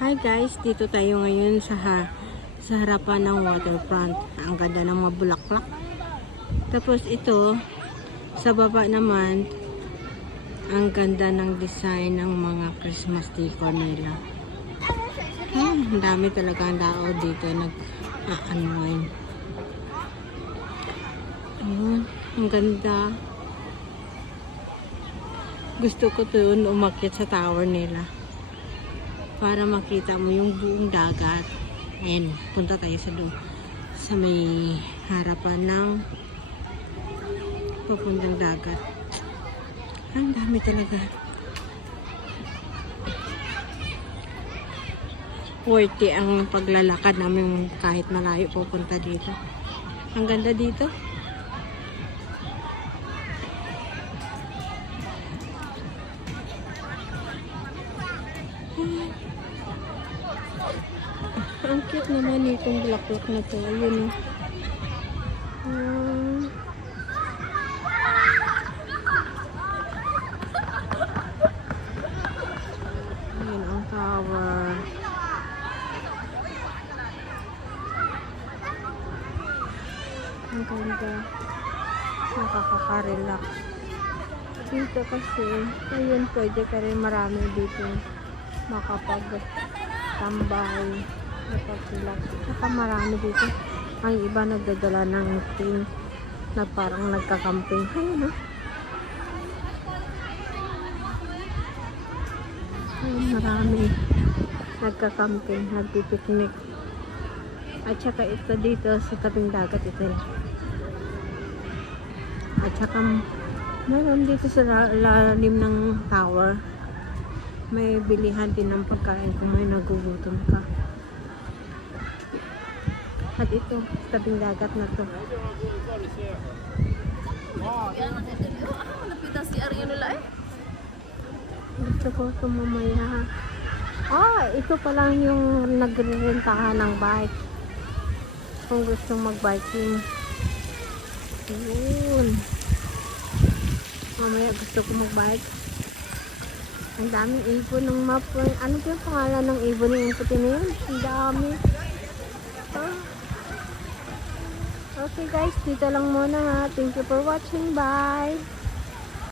Hi guys, dito tayo ngayon sa harapan ng waterfront. Ang ganda ng mga bulaklak. Tapos ito, sa baba naman, ang ganda ng design ng mga Christmas decor nila. Ang dami talaga ang tao dito nag-unwind. Ayun, ang ganda. Gusto ko doon umakyat sa tower nila para makita mo yung buong dagat. Ayan, punta tayo sa may harapan ng papuntang dagat. Ang dami talaga. Worthy ang paglalakad namin kahit malayo pupunta dito. Ang ganda dito. Ang cute naman itong bulaklak na to. Ayun. Ayun ang tower. Ang ganda. Nakaka-relax. Dito kasi, ayun, pwede ka rin marami dito makapag-tambay. Saka marami dito. Ang iba nagdadala ng tent na parang nagka-camping. Ayun, ayun, marami nagka-camping, nagpipiknik. At saka ito dito sa tabing dagat ito. At saka meron dito sa lalim ng tower. May bilihan din ng pagkain kung may nagugutom ka. At ito, tabing dagat na to. Gusto ko mamaya. Ito pa lang yung nagre-rentahan ng bike. Kung gusto mag-biking. Yun. Mamaya gusto ko mag-bike. Ang daming ibon ng map. Ano ba yung pangalan ng ibon yung puti na yun? Ang dami. Okay guys, dito lang muna ha. Thank you for watching. Bye!